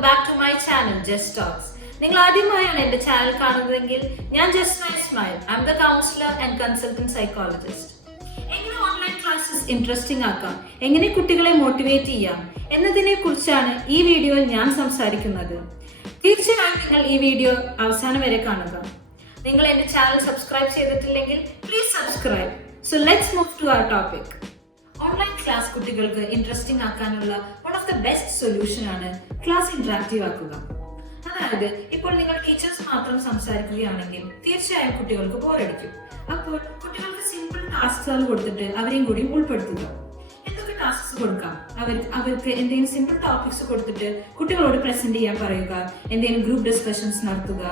welcome back to my channel, Just Talks. നിങ്ങൾ ആദ്യമായാണ് എൻ്റെ ചാനൽ കാണുന്നതെങ്കിൽ ഞാൻ Jasna Ismayil. I'm the counselor and consultant psychologist. എങ്ങനെ ഓൺലൈൻ ക്ലാസ്സസ് ഇൻട്രസ്റ്റിംഗ് ആക്കാം, എങ്ങനെ കുട്ടികളെ മോട്ടിവേറ്റ് ചെയ്യാം എന്നതിനെ കുറിച്ചാണ് ഈ വീഡിയോയിൽ ഞാൻ സംസാരിക്കുന്നത്. തീർച്ചയായും നിങ്ങൾ ഈ വീഡിയോ അവസാനം വരെ കാണുക. നിങ്ങൾ എൻ്റെ ചാനൽ സബ്സ്ക്രൈബ് ചെയ്തിട്ടില്ലെങ്കിൽ please subscribe. So let's move to our topic. Online class കുട്ടികൾക്ക് ഇൻട്രസ്റ്റിംഗ് ആക്കാനുള്ള one of the best solution ആണ് ക്ലാസ് ഇന്ററാക്റ്റീവ് ആക്കുക. അതായത് ഇപ്പോൾ നിങ്ങൾ ടീച്ചേഴ്സ് മാത്രം സംസാരിക്കുകയാണെങ്കിൽ തീർച്ചയായും കുട്ടികൾക്ക് ബോറടിക്കും. അപ്പോൾ കുട്ടികൾക്ക് സിമ്പിൾ ടാസ്കുകൾ കൊടുത്തിട്ട് അവരെയും കൂടി ഉൾപ്പെടുത്തുക. എന്തൊക്കെ ടാസ്ക്സ് കൊടുക്കാം? അവർക്ക് എന്തെങ്കിലും സിമ്പിൾ ടോപ്പിക്സ് കൊടുത്തിട്ട് കുട്ടികളോട് പ്രസന്റ് ചെയ്യാൻ പറയുക, എന്തെങ്കിലും ഗ്രൂപ്പ് ഡിസ്കഷൻസ് നടത്തുക.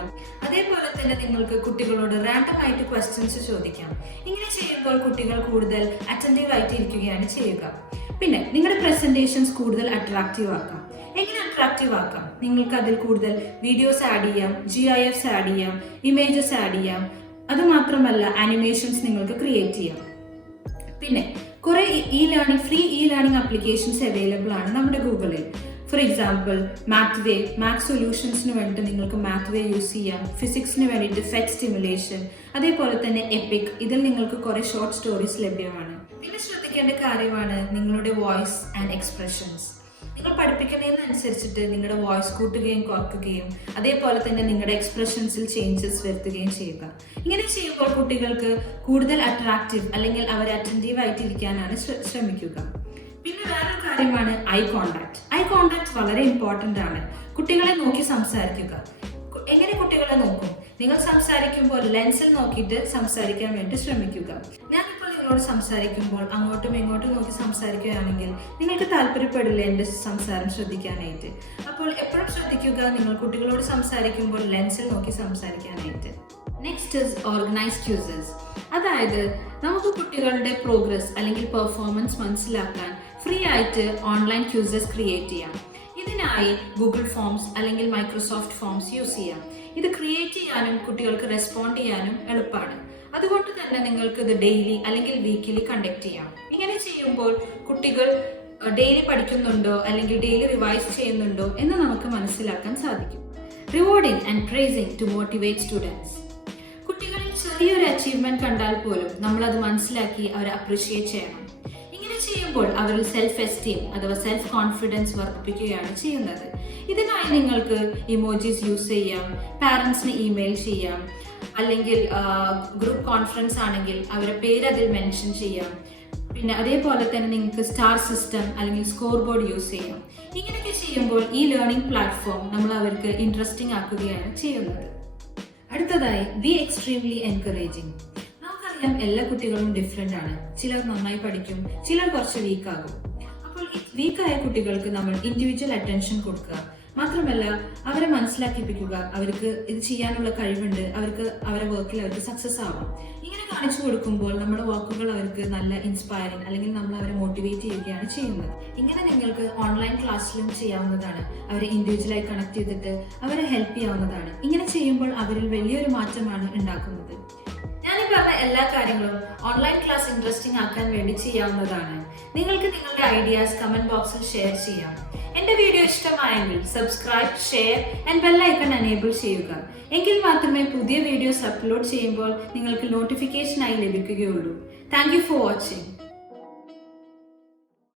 അതേപോലെ തന്നെ നിങ്ങൾക്ക് കുട്ടികളോട് റാൻഡം ആയിട്ട് ക്വസ്റ്റ്യൻസ് ചോദിക്കാം. ഇങ്ങനെ ചെയ്യുമ്പോൾ കുട്ടികൾ കൂടുതൽ അറ്റൻറ്റീവ് ആയിട്ട് ഇരിക്കുകയാണ് ചെയ്യുക. പിന്നെ നിങ്ങളുടെ പ്രസന്റേഷൻസ് കൂടുതൽ അട്രാക്റ്റീവ് ആക്കാം. എങ്ങനെ അട്രാക്റ്റീവ് ആക്കാം? നിങ്ങൾക്ക് അതിൽ കൂടുതൽ വീഡിയോസ് ആഡ് ചെയ്യാം, GIFs ആഡ് ചെയ്യാം, ഇമേജസ് ആഡ് ചെയ്യാം. അതുമാത്രമല്ല ആനിമേഷൻസ് നിങ്ങൾക്ക് ക്രിയേറ്റ് ചെയ്യാം. പിന്നെ കുറെ free E learning applications available ആണ് നമ്മുടെ ഗൂഗിളിൽ. ഫോർ എക്സാമ്പിൾ മാത്സ് സൊല്യൂഷൻസിന് വേണ്ടിയിട്ട് നിങ്ങൾക്ക് മാത്വേ യൂസ് ചെയ്യാം. ഫിസിക്സിന് വേണ്ടിയിട്ട് ഫെറ്റ് സ്റ്റിമുലേഷൻ, അതേപോലെ തന്നെ എപ്പിക്, ഇതിൽ നിങ്ങൾക്ക് കുറെ ഷോർട്ട് സ്റ്റോറീസ് ലഭ്യമാണ്. പിന്നെ ശ്രദ്ധിക്കേണ്ട കാര്യമാണ് നിങ്ങളുടെ വോയിസ് ആൻഡ് എക്സ്പ്രഷൻസ്. നിങ്ങൾ പഠിപ്പിക്കുന്നതിനനുസരിച്ചിട്ട് നിങ്ങളുടെ വോയിസ് കൂട്ടുകയും കുറയ്ക്കുകയും അതേപോലെ തന്നെ നിങ്ങളുടെ എക്സ്പ്രഷൻസിൽ ചേഞ്ചസ് വരുത്തുകയും ചെയ്യുക. ഇങ്ങനെ ചെയ്യുമ്പോൾ കുട്ടികൾക്ക് കൂടുതൽ അട്രാക്റ്റീവ് അല്ലെങ്കിൽ അവർ അറ്റൻറ്റീവ് ആയിട്ടിരിക്കാനാണ് ശ്രമിക്കുക. പിന്നെ വേറൊരു കാര്യമാണ് ഐ കോണ്ടാക്ട്. ഐ കോണ്ടാക്ട് വളരെ ഇമ്പോർട്ടൻ്റ് ആണ്. കുട്ടികളെ നോക്കി സംസാരിക്കുക. എങ്ങനെ കുട്ടികളെ നോക്കും? നിങ്ങൾ സംസാരിക്കുമ്പോൾ ലെൻസിൽ നോക്കിയിട്ട് സംസാരിക്കാൻ വേണ്ടി ശ്രമിക്കുക. ഞാനിപ്പോൾ നിങ്ങളോട് സംസാരിക്കുമ്പോൾ അങ്ങോട്ടും ഇങ്ങോട്ടും നോക്കി സംസാരിക്കുകയാണെങ്കിൽ നിങ്ങൾക്ക് താല്പര്യപ്പെടില്ല എൻ്റെ സംസാരം ശ്രദ്ധിക്കാനായിട്ട്. അപ്പോൾ എപ്പോഴും ശ്രദ്ധിക്കുക നിങ്ങൾ കുട്ടികളോട് സംസാരിക്കുമ്പോൾ ലെൻസിൽ നോക്കി സംസാരിക്കാനായിട്ട്. Next is organised quizzes. അതായത് നമുക്ക് കുട്ടികളുടെ പ്രോഗ്രസ് അല്ലെങ്കിൽ പെർഫോമൻസ് മനസ്സിലാക്കാൻ ഫ്രീ ആയിട്ട് ഓൺലൈൻ ക്യൂസസ് ക്രിയേറ്റ് ചെയ്യാം. ഇതിനായി ഗൂഗിൾ ഫോംസ് അല്ലെങ്കിൽ മൈക്രോസോഫ്റ്റ് ഫോംസ് യൂസ് ചെയ്യാം. ഇത് ക്രിയേറ്റ് ചെയ്യാനും കുട്ടികൾക്ക് റെസ്പോണ്ട് ചെയ്യാനും എളുപ്പമാണ്. അതുകൊണ്ട് തന്നെ നിങ്ങൾക്ക് ഇത് ഡെയിലി അല്ലെങ്കിൽ വീക്കിലി കണ്ടക്ട് ചെയ്യാം. ഇങ്ങനെ ചെയ്യുമ്പോൾ കുട്ടികൾ ഡെയിലി പഠിക്കുന്നുണ്ടോ അല്ലെങ്കിൽ ഡെയിലി റിവൈസ് ചെയ്യുന്നുണ്ടോ എന്ന് നമുക്ക് മനസ്സിലാക്കാൻ സാധിക്കും. Rewarding and praising to motivate students. കുട്ടികളിൽ ചെറിയൊരു അച്ചീവ്മെന്റ് കണ്ടാൽ പോലും നമ്മളത് മനസ്സിലാക്കി അവരെ അപ്രീഷിയേറ്റ് ചെയ്യണം. ചെയ്യുമ്പോൾ അവരിൽ സെൽഫ് എസ്റ്റീം അഥവാ സെൽഫ് കോൺഫിഡൻസ് വർദ്ധിപ്പിക്കുകയാണ് ചെയ്യുന്നത്. ഇതിനായി നിങ്ങൾക്ക് ഇമോജീസ് യൂസ് ചെയ്യാം, പാരൻസിന് ഇമെയിൽ ചെയ്യാം, അല്ലെങ്കിൽ ഗ്രൂപ്പ് കോൺഫറൻസ് ആണെങ്കിൽ അവരുടെ പേര് അതിൽ മെൻഷൻ ചെയ്യാം. പിന്നെ അതേപോലെ തന്നെ നിങ്ങൾക്ക് സ്റ്റാർ സിസ്റ്റം അല്ലെങ്കിൽ സ്കോർ ബോർഡ് യൂസ് ചെയ്യാം. ഇങ്ങനെയൊക്കെ ചെയ്യുമ്പോൾ ഈ ലേണിംഗ് പ്ലാറ്റ്ഫോം നമ്മൾ അവർക്ക് ഇൻട്രസ്റ്റിംഗ് ആക്കുകയാണ് ചെയ്യുന്നത്. അടുത്തതായി ബി എക്സ്ട്രീംലി എൻകറേജിങ്. എല്ലാ കുട്ടികളും ഡിഫറെൻ്റ് ആണ്. ചിലർ നന്നായി പഠിക്കും, ചിലർ കുറച്ച് വീക്കാകും. അപ്പോൾ ഈ വീക്കായ കുട്ടികൾക്ക് നമ്മൾ ഇൻഡിവിജ്വൽ അറ്റൻഷൻ കൊടുക്കുക. മാത്രമല്ല അവരെ മനസ്സിലാക്കിപ്പിക്കുക, അവർക്ക് ഇത് ചെയ്യാനുള്ള കഴിവുണ്ട്, അവർക്ക് അവരുടെ വർക്കിൽ അവർക്ക് സക്സസ് ആവാം. ഇങ്ങനെ കാണിച്ചു കൊടുക്കുമ്പോൾ നമ്മുടെ വാക്കുകൾ അവർക്ക് നല്ല ഇൻസ്പയറിംഗ് അല്ലെങ്കിൽ നമ്മൾ അവരെ മോട്ടിവേറ്റ് ചെയ്യുകയാണ് ചെയ്യുന്നത്. ഇങ്ങനെ നിങ്ങൾക്ക് ഓൺലൈൻ ക്ലാസ്സിലും ചെയ്യാവുന്നതാണ്. അവരെ ഇൻഡിവിജ്വലായി കണക്ട് ചെയ്തിട്ട് അവരെ ഹെൽപ്പ് ചെയ്യാവുന്നതാണ്. ഇങ്ങനെ ചെയ്യുമ്പോൾ അവരിൽ വലിയൊരു മാറ്റമാണ് ഉണ്ടാക്കുന്നത്. ഞാൻ പറഞ്ഞ എല്ലാ കാര്യങ്ങളും ഓൺലൈൻ ക്ലാസ് ഇൻട്രസ്റ്റിംഗ് ആക്കാൻ വേണ്ടി ചെയ്യാവുന്നതാണ്. നിങ്ങൾക്ക് നിങ്ങളുടെ ഐഡിയാസ് കമന്റ് ബോക്സിൽ ഷെയർ ചെയ്യാം. എന്റെ വീഡിയോ ഇഷ്ടമായെങ്കിൽ subscribe, share and bell icon enable ചെയ്യുക. എങ്കിൽ മാത്രമേ പുതിയ വീഡിയോസ് അപ്ലോഡ് ചെയ്യുമ്പോൾ നിങ്ങൾക്ക് നോട്ടിഫിക്കേഷനായി ലഭിക്കുകയുള്ളൂ. Thank you for watching.